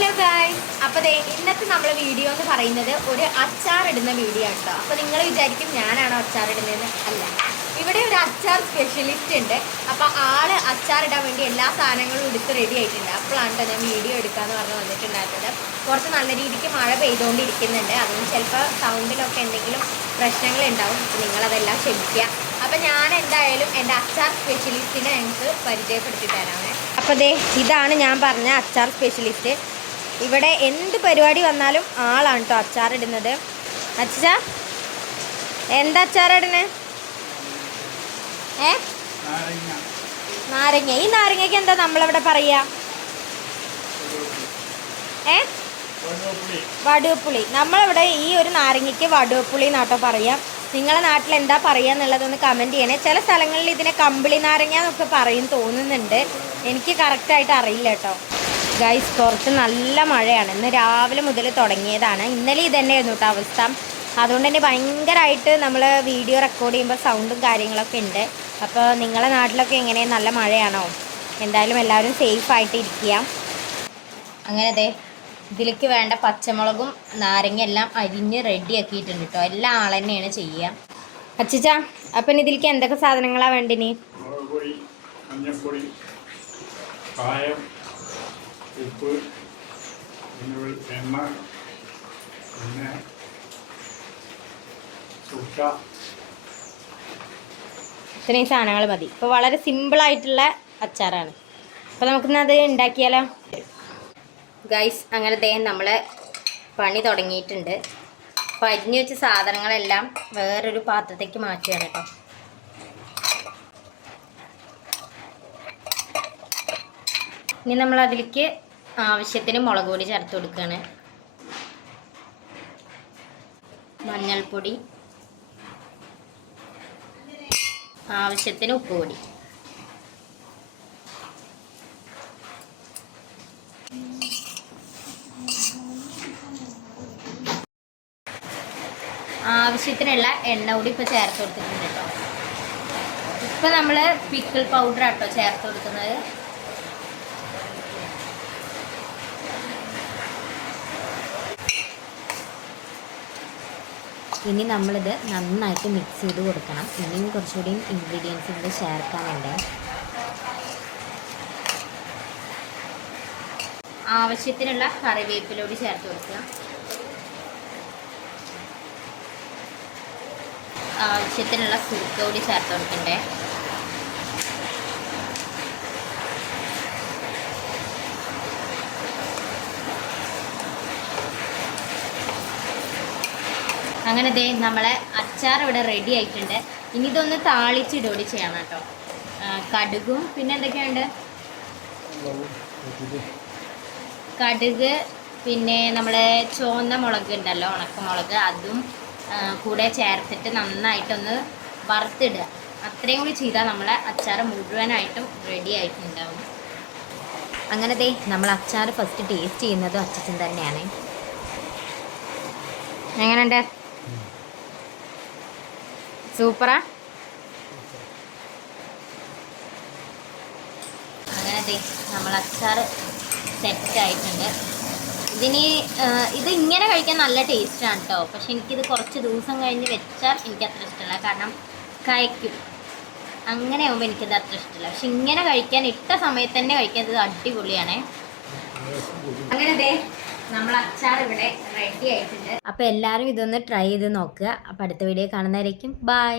Hello guys, അപ്പോൾ ഇന്നത്തെ നമ്മളെ വീഡിയോ എന്ന് പറയുന്നത് ഒരു അച്ചാർ ഇടുന്ന വീഡിയോ ആണ് കേട്ടോ. അപ്പോൾ നിങ്ങൾ വിചാരിക്കും ഞാനാണോ അച്ചാർ ഇടുന്നതെന്ന്? അല്ല, ഇവിടെ ഒരു അച്ചാർ സ്പെഷ്യലിസ്റ്റ് ഉണ്ട്. അപ്പോൾ ആള് അച്ചാർ ഇടാൻ വേണ്ടി എല്ലാ സാധനങ്ങളും എടുത്ത് റെഡി ആയിട്ടുണ്ട്. അപ്പോഴാണ് കേട്ടോ ഞാൻ വീഡിയോ എടുക്കാമെന്ന് പറഞ്ഞ് വന്നിട്ടുണ്ടായിരുന്നത്. കുറച്ച് നല്ല രീതിക്ക് മഴ പെയ്തുകൊണ്ടിരിക്കുന്നുണ്ട്. അതുകൊണ്ട് ചിലപ്പോൾ സൗണ്ടിലൊക്കെ എന്തെങ്കിലും പ്രശ്നങ്ങളുണ്ടാവും. അപ്പോൾ നിങ്ങളതെല്ലാം ക്ഷമിക്കുക. അപ്പോൾ ഞാൻ എന്തായാലും എൻ്റെ അച്ചാർ സ്പെഷ്യലിസ്റ്റിനെ ഞങ്ങൾക്ക് പരിചയപ്പെടുത്തി തരാമേ. അപ്പോൾ ഇതാണ് ഞാൻ പറഞ്ഞ അച്ചാർ സ്പെഷ്യലിസ്റ്റ്. ഇവിടെ എന്ത് പരിപാടി വന്നാലും ആളാണ് കേട്ടോ അച്ചാർ ഇടുന്നത്. അച്ഛാ, എന്താ അച്ചാർ ഇടുന്നത്? നാരങ്ങ. ഈ നാരങ്ങയ്ക്ക് എന്താ നമ്മളവിടെ പറയുക? വടുവപ്പുളി. നമ്മളിവിടെ ഈ ഒരു നാരങ്ങയ്ക്ക് വടുവപ്പുളി എന്നാട്ടോ പറയാം. നിങ്ങളെ നാട്ടിൽ എന്താ പറയുക എന്നുള്ളതൊന്ന് കമൻറ്റ് ചെയ്യണേ. ചില സ്ഥലങ്ങളിൽ ഇതിനെ കമ്പിളി നാരങ്ങ എന്നൊക്കെ പറയും തോന്നുന്നുണ്ട്. എനിക്ക് കറക്റ്റായിട്ട് അറിയില്ല കേട്ടോ. ഗൈസ്, പുറത്ത് നല്ല മഴയാണ്. ഇന്ന് രാവിലെ മുതൽ തുടങ്ങിയതാണ്. ഇന്നലെ ഇതന്നെയായിരുന്നു കേട്ടോ അവസ്ഥ. അതുകൊണ്ട് തന്നെ ഭയങ്കരമായിട്ട് നമ്മൾ വീഡിയോ റെക്കോർഡ് ചെയ്യുമ്പോൾ സൗണ്ടും കാര്യങ്ങളൊക്കെ ഉണ്ട്. അപ്പോൾ നിങ്ങളെ നാട്ടിലൊക്കെ എങ്ങനെ, നല്ല മഴയാണോ? എന്തായാലും എല്ലാവരും സേഫായിട്ട് ഇരിക്കുക. അങ്ങനെ ഇതിലേക്ക് വേണ്ട പച്ചമുളകും നാരങ്ങ എല്ലാം അരിഞ്ഞ് റെഡി ആക്കിയിട്ടുണ്ട് കേട്ടോ. എല്ലാ ആൾ തന്നെയാണ് ചെയ്യുക. അച്ഛാ, അപ്പം ഇതിലേക്ക് എന്തൊക്കെ സാധനങ്ങളാണ് വേണ്ടിനി? മുളകുപൊടി, മഞ്ഞൾപ്പൊടി, കായം, ഉപ്പ്, എണ്ണ, പിന്നെ സുക്ക, ഇത്രയും സാധനങ്ങൾ മതി. ഇപ്പോൾ വളരെ സിമ്പിളായിട്ടുള്ള അച്ചാറാണ്. അപ്പോൾ നമുക്കിന്നത് ഉണ്ടാക്കിയാലോ? ഗൈസ്, അങ്ങനെ നമ്മൾ പണി തുടങ്ങിയിട്ടുണ്ട്. അപ്പോൾ അരിഞ്ഞു വെച്ച സാധനങ്ങളെല്ലാം വേറൊരു പാത്രത്തേക്ക് മാറ്റുകയാണ് കേട്ടോ. ഇനി നമ്മൾ അതിലേക്ക് ആവശ്യത്തിന് മുളക് പൊടി ചേർത്ത് കൊടുക്കുകയാണ്. മഞ്ഞൾപ്പൊടി, ആവശ്യത്തിന് ഉപ്പ് പൊടി, ആവശ്യത്തിനുള്ള എണ്ണ കൂടി ഇപ്പോൾ ചേർത്ത് കൊടുത്തിട്ടുണ്ട് കേട്ടോ. ഇപ്പം നമ്മൾ പിക്കിൾ പൗഡർ ആട്ടോ ചേർത്ത് കൊടുക്കുന്നത്. ഇനി നമ്മളിത് നന്നായിട്ട് മിക്സ് ചെയ്ത് കൊടുക്കണം. ഇനിയും കുറച്ചുകൂടിയും ഇൻഗ്രീഡിയൻസ് കൂടി ചേർക്കാനുണ്ട്. ആവശ്യത്തിനുള്ള കറിവേപ്പിലൂടെ ചേർത്ത് കൊടുക്കുക. ആവശ്യത്തിനുള്ള സുർക്ക കൂടി ചേർത്ത് കൊടുക്കണ്ടേ. അങ്ങനെ നമ്മളെ അച്ചാർ ഇവിടെ റെഡി ആയിട്ടുണ്ട്. ഇനി ഇതൊന്ന് താളിച്ചിടോടി ചെയ്യണം കേട്ടോ. കടുകും പിന്നെ എന്തൊക്കെയുണ്ട്? കടുക്, പിന്നെ നമ്മുടെ ചുവന്ന മുളക് ഉണ്ടല്ലോ, ഉണക്കമുളക്, അതും കൂടെ ചേർത്തിട്ട് നന്നായിട്ടൊന്ന് വറുത്തിടുക. അത്രയും കൂടി ചെയ്താൽ നമ്മളെ അച്ചാർ മുഴുവനായിട്ടും റെഡി ആയിട്ടുണ്ടാവും. അങ്ങനെ നമ്മൾ അച്ചാർ ഫസ്റ്റ് ടേസ്റ്റ് ചെയ്യുന്നത് അച്ഛൻ തന്നെയാണ്. എങ്ങനെയുണ്ട്? സൂപ്പറാ. അങ്ങനെ നമ്മൾ അച്ചാർ സെറ്റായിട്ടുണ്ട്. ഇത് ഇങ്ങനെ കഴിക്കാൻ നല്ല ടേസ്റ്റാണ് കേട്ടോ. പക്ഷെ എനിക്കിത് കുറച്ച് ദിവസം കഴിഞ്ഞ് വെച്ചാൽ എനിക്ക് അത്ര ഇഷ്ടമല്ല. കാരണം കഴിക്കും, അങ്ങനെ ആകുമ്പോൾ എനിക്കത് അത്ര ഇഷ്ടമല്ല. പക്ഷെ ഇങ്ങനെ കഴിക്കാൻ ഇട്ട സമയത്ത് തന്നെ കഴിക്കാൻ ഇത് അടിപൊളിയാണ്. അങ്ങനെ നമ്മൾ അച്ചാർ ഇവിടെ റെഡി ആയിട്ടുണ്ട്. അപ്പോൾ എല്ലാവരും ഇതൊന്ന് ട്രൈ ചെയ്ത് നോക്കുക. അപ്പോൾ അടുത്ത വീഡിയോ കാണുന്നതായിരിക്കും. ബൈ.